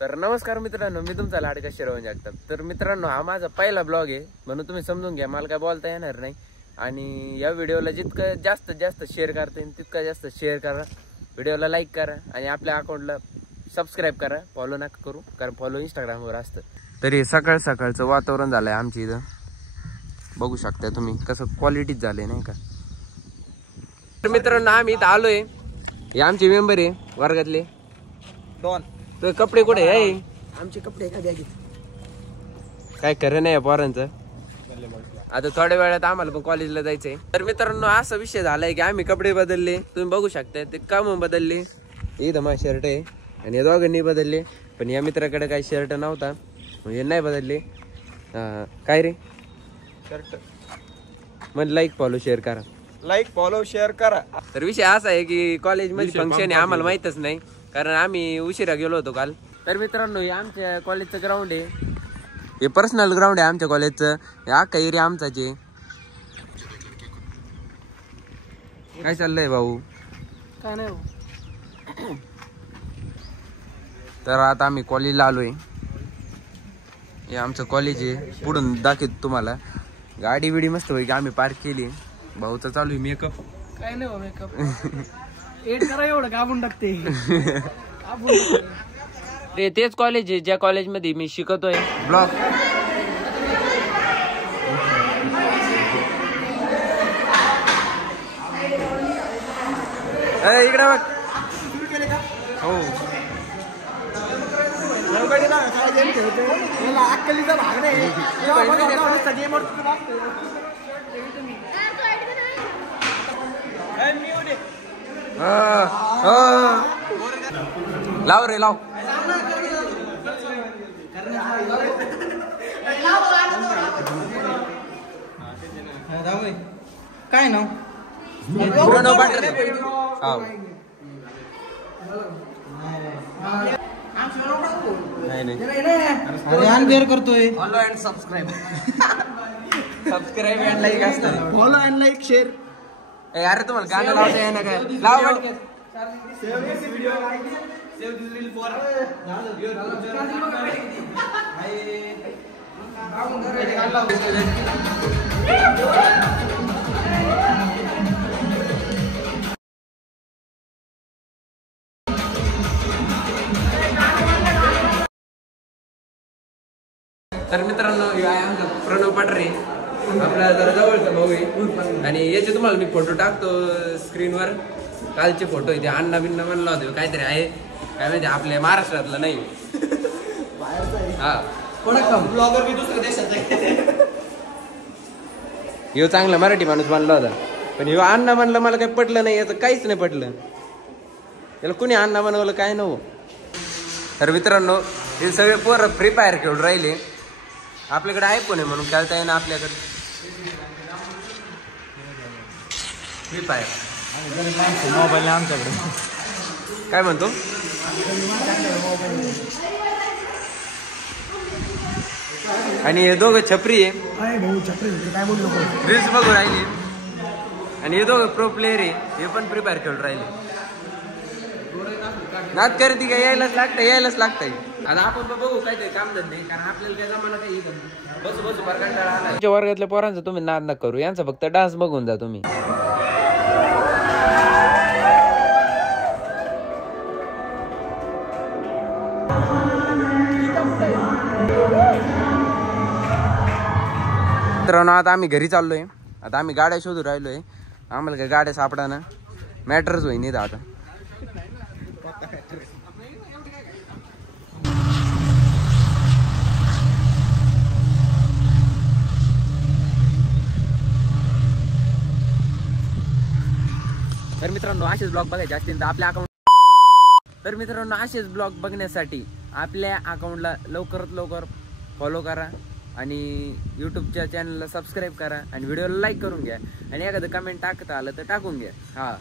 तर नमस्कार मित्रांनो, मी तुमचा लाडका श्रवण जगताप। तर मित्रांनो, हा माझा पहिला ब्लॉग आहे म्हणून तुम्ही समजून घ्या, मला काय बोलता येणार नाही। आणि या व्हिडिओला जितकं जास्तीत जास्त शेअर करता येईल तितकं जास्त शेअर करा, व्हिडिओला लाईक करा आणि आपल्या अकाउंटला सबस्क्राईब करा। फॉलो नका करू, कारण फॉलो इंस्टाग्रामवर असतं। तरी सकाळ सकाळचं वातावरण झालंय आमच्या इथं, बघू शकता तुम्ही कसं क्वालिटीच झालंय नाही का। तर मित्रांनो, आम्ही इथं आलोय, हे आमचे मेंबर आहे वर्गातले दोन। तर कपडे कुठे आहे? आमचे कपडे एका बॅगेत। काय खरं नाही पोरांचं। आता थोड्या वेळात आम्हाला पण कॉलेजला जायचंय। तर मित्रांनो, असा विषय झालाय की आम्ही कपडे बदलले, तुम्ही बघू शकता ते का म्हणून बदलले। इथं माझा शर्ट आहे आणि या दोघांनी बदलले, पण या मित्राकडे काही शर्ट नव्हता म्हणजे नाही बदलले। काय रे शर्ट मग लाईक फॉलो शेअर करा, लाईक फॉलो शेअर करा। तर विषय असा आहे की कॉलेज मध्ये फंक्शन आहे, आम्हाला माहितच नाही कारण आम्ही उशिरा गेलो होतो काल। तर मित्रांनो, हे आमच्या कॉलेजचं ग्राउंड आहे, हे पर्सनल ग्राउंड आहे आमच्या कॉलेजचं, अख्खा एरिया आमचाच आहे। काय चाललंय भाऊ? काय नाही। तर आता आम्ही कॉलेजला आलोय, हे आमचं कॉलेज आहे, पुढून दाखवतो तुम्हाला। गाडी बिडी मस्त होई की आम्ही पार्क केली। भाऊचा चालू आहे मेकअप। काय नाही मेकअप एड करा, एवढं कापून टाकते। तेच कॉलेज आहे ज्या कॉलेज मध्ये मी शिकतोय ब्लॉग। इकडे बघ। हो अक्कलीचा भाग नाही। लाव रे लाव। काय नाव? नाही करतोय। Follow and subscribe subscribe and like असतं। Follow and like share. अरे तुम्हाला गाणं लावता येणार काय? लाव तर मित्रांनो, आमचा प्रणव पाटरे आपला जरा जवळचा भाऊ आहे आणि याचे तुम्हाला मी फोटो टाकतो स्क्रीनवर। कालचे फोटो इथे अण्णा बिन्ना म्हणला होता, काहीतरी आहे काय माहिती, आपल्या महाराष्ट्रातला नाही। हा ब्लॉगर बी दुसऱ्या देशाचा। ह्यो चांगला मराठी माणूस मानला होता, पण ह्यो अण्णा म्हणलं मला काही पटलं नाही, याचं काहीच नाही पटलं, त्याला कुणी अण्णा बनवलं काय नव्ह। तर मित्रांनो, हे सगळे पोरं फ्री फायर खेळून राहिले। आपल्याकडे आयफोन आहे म्हणून खेळता येईना आपल्याकडे फ्री फायर। मोबाईल आमच्याकडे काय म्हणतो? आणि हे दोघं छपरी आहे, काय बोललो रील्स बघू राहिले। आणि हे दोघं प्रो प्लेअर आहे, हे पण फ्री फायर खेळून राहिले। नाद करती का? यायलाच लागतंय। आता आपण बघू काय ते काम धंदे, कारण आपल्याला काय जमाना काही बसू फार कंटाळा आला। तुमच्या वर्गातल्या पोरांचं तुम्ही नाद नका करू, यांचा फक्त डान्स बघून जा तुम्ही। मित्रांनो, आता आम्ही घरी चाललोय, आता आम्ही गाड्या शोधू राहिलोय, आम्हाला काय गाड्या सापडाना, मॅटरच होईन इथं आता। तर मित्रांनो, असेच ब्लॉग बघायचे असतील तर आपल्या अकाउंट तर मित्रांनो असेच ब्लॉग बघण्यासाठी आपल्या अकाउंटला लवकरात लवकर फॉलो करा आणि यूट्यूबच्या चॅनलला सबस्क्राईब करा आणि व्हिडिओला लाईक करून घ्या आणि एखादं कमेंट टाकता आलं तर टाकून घ्या। हा।